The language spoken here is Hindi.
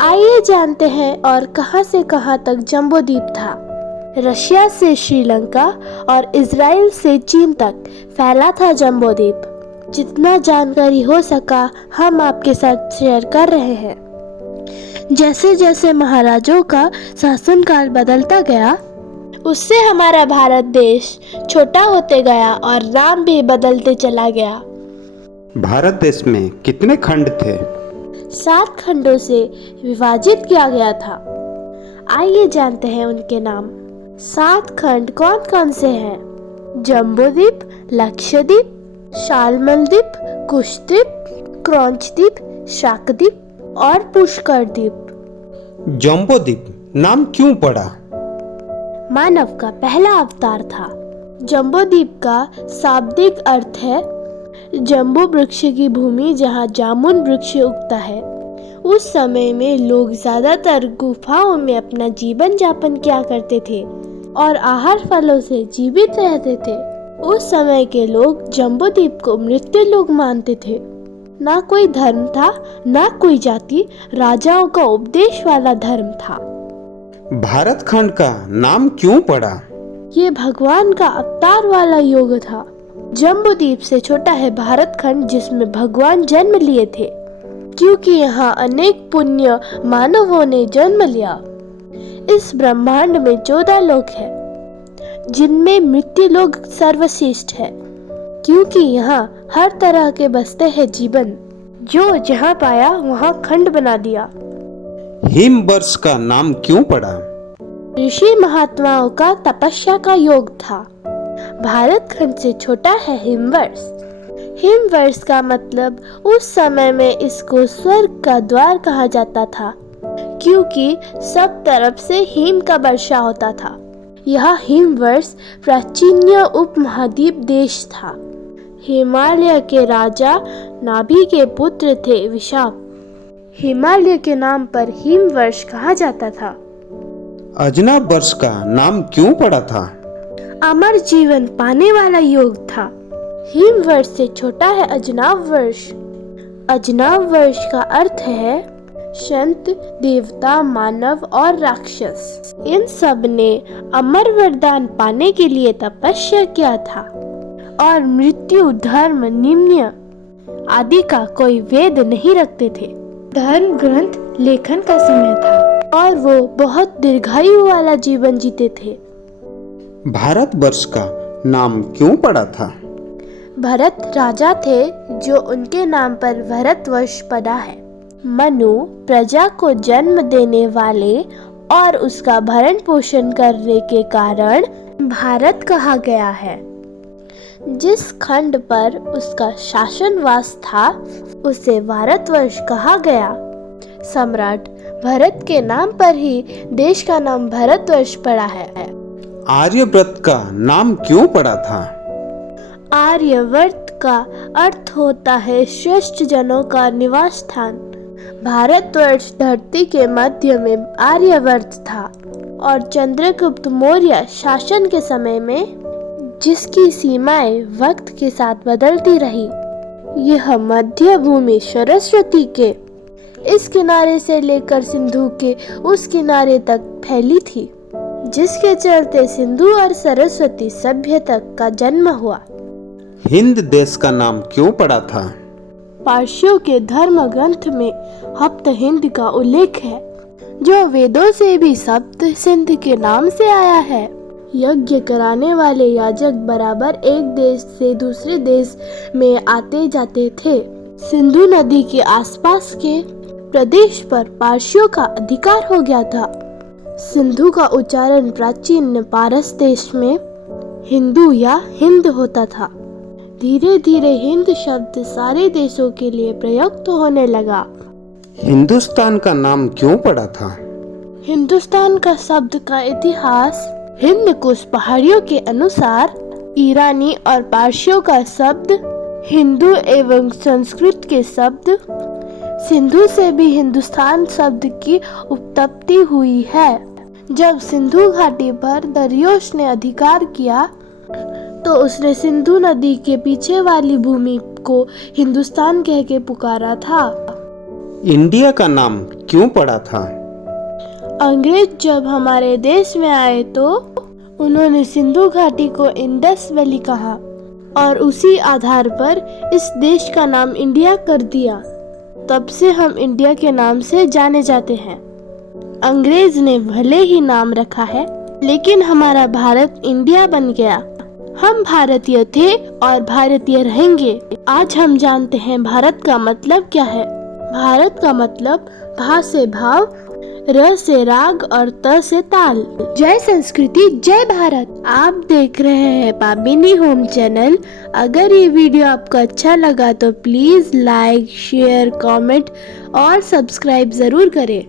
आइए जानते हैं और कहां से कहां तक जम्बूद्वीप था। रशिया से श्रीलंका और इजराइल से चीन तक फैला था जम्बूद्वीप। जितना जानकारी हो सका हम आपके साथ शेयर कर रहे हैं। जैसे जैसे महाराजों का शासनकाल बदलता गया, उससे हमारा भारत देश छोटा होते गया और नाम भी बदलते चला गया। भारत देश में कितने खंड थे? 7 खंडों से विभाजित किया गया था। आइए जानते हैं उनके नाम। 7 खंड कौन कौन से हैं? जम्बूद्वीप, लक्षद्वीप, शालमलद्वीप, कुशद्वीप, क्रौंचद्वीप, शाकद्वीप और पुष्कर द्वीप। जम्बूद्वीप नाम क्यों पड़ा? मानव का पहला अवतार था। जम्बूद्वीप का शाब्दिक अर्थ है जम्बू वृक्ष की भूमि जहाँ जामुन वृक्ष उगता है। उस समय में लोग ज्यादातर गुफाओं में अपना जीवन यापन किया करते थे और आहार फलों से जीवित रहते थे। उस समय के लोग जम्बूद्वीप को मृत्यु लोक मानते थे। ना कोई धर्म था, ना कोई जाति, राजाओं का उपदेश वाला धर्म था। भारत खंड का नाम क्यों पड़ा? ये भगवान का अवतार वाला युग था। जम्बूद्वीप से छोटा है भारत खंड जिसमें भगवान जन्म लिए थे, क्योंकि यहाँ अनेक पुण्य मानवों ने जन्म लिया। इस ब्रह्मांड में 14 लोक है, जिनमें मृत्यु लोक सर्वश्रेष्ठ है, क्योंकि यहाँ हर तरह के बसते हैं जीवन। जो जहाँ पाया वहाँ खंड बना दिया। हिमवर्ष का नाम क्यों पड़ा? ऋषि महात्माओं का तपस्या का योग था। भारत खंड से छोटा है हिमवर्ष। हिमवर्ष का मतलब उस समय में इसको स्वर्ग का द्वार कहा जाता था, क्योंकि सब तरफ से हिम का वर्षा होता था। यह हिमवर्ष प्राचीन उपमहाद्वीप देश था। हिमालय के राजा नाभि के पुत्र थे विशाख। हिमालय के नाम पर हिमवर्ष कहा जाता था। अजनाब वर्ष का नाम क्यों पड़ा था? अमर जीवन पाने वाला योग था। हिमवर्ष से छोटा है अजनाब वर्ष। अजनाब वर्ष का अर्थ है संत, देवता, मानव और राक्षस। इन सब ने अमर वरदान पाने के लिए तपस्या किया था और मृत्यु, धर्म, निम्न आदि का कोई वेद नहीं रखते थे। धर्म ग्रंथ लेखन का समय था और वो बहुत दीर्घायु वाला जीवन जीते थे। भारत वर्ष का नाम क्यों पड़ा था? भरत राजा थे, जो उनके नाम पर भारतवर्ष पड़ा है। मनु प्रजा को जन्म देने वाले और उसका भरण पोषण करने के कारण भारत कहा गया है। जिस खंड पर उसका शासनवास था उसे भारतवर्ष कहा गया। सम्राट भरत के नाम पर ही देश का नाम भारतवर्ष पड़ा है। आर्यव्रत का नाम क्यों पड़ा था? आर्यवर्त का अर्थ होता है श्रेष्ठ जनों का निवास स्थान। भारतवर्ष धरती के मध्य में आर्यवर्त था और चंद्रगुप्त मौर्य शासन के समय में जिसकी सीमाएं वक्त के साथ बदलती रही। यह मध्य भूमि सरस्वती के इस किनारे से लेकर सिंधु के उस किनारे तक फैली थी, जिसके चलते सिंधु और सरस्वती सभ्यता का जन्म हुआ। हिंद देश का नाम क्यों पड़ा था? पारसियों के धर्म ग्रंथ में सप्त हिंद का उल्लेख है, जो वेदों से भी सप्त सिंध के नाम से आया है। यज्ञ कराने वाले याजक बराबर एक देश से दूसरे देश में आते जाते थे। सिंधु नदी के आसपास के प्रदेश पर पारसियों का अधिकार हो गया था। सिंधु का उच्चारण प्राचीन पारस देश में हिंदू या हिंद होता था। धीरे धीरे हिंद शब्द सारे देशों के लिए प्रयुक्त होने लगा। हिंदुस्तान का नाम क्यों पड़ा था? हिंदुस्तान का शब्द का इतिहास हिंद कुश पहाड़ियों के अनुसार ईरानी और पारसियों का शब्द हिंदू एवं संस्कृत के शब्द सिंधु से भी हिंदुस्तान शब्द की उत्पत्ति हुई है। जब सिंधु घाटी पर दरियोश ने अधिकार किया तो उसने सिंधु नदी के पीछे वाली भूमि को हिंदुस्तान कह के पुकारा था। इंडिया का नाम क्यों पड़ा था? अंग्रेज जब हमारे देश में आए तो उन्होंने सिंधु घाटी को इंडस वैली कहा और उसी आधार पर इस देश का नाम इंडिया कर दिया। तब से हम इंडिया के नाम से जाने जाते हैं। अंग्रेज ने भले ही नाम रखा है, लेकिन हमारा भारत इंडिया बन गया। हम भारतीय थे और भारतीय रहेंगे। आज हम जानते हैं भारत का मतलब क्या है। भारत का मतलब भा से भाव, र से राग और त से ताल। जय संस्कृति, जय भारत। आप देख रहे हैं पाबिनी होम चैनल। अगर ये वीडियो आपको अच्छा लगा तो प्लीज लाइक, शेयर, कमेंट और सब्सक्राइब जरूर करें।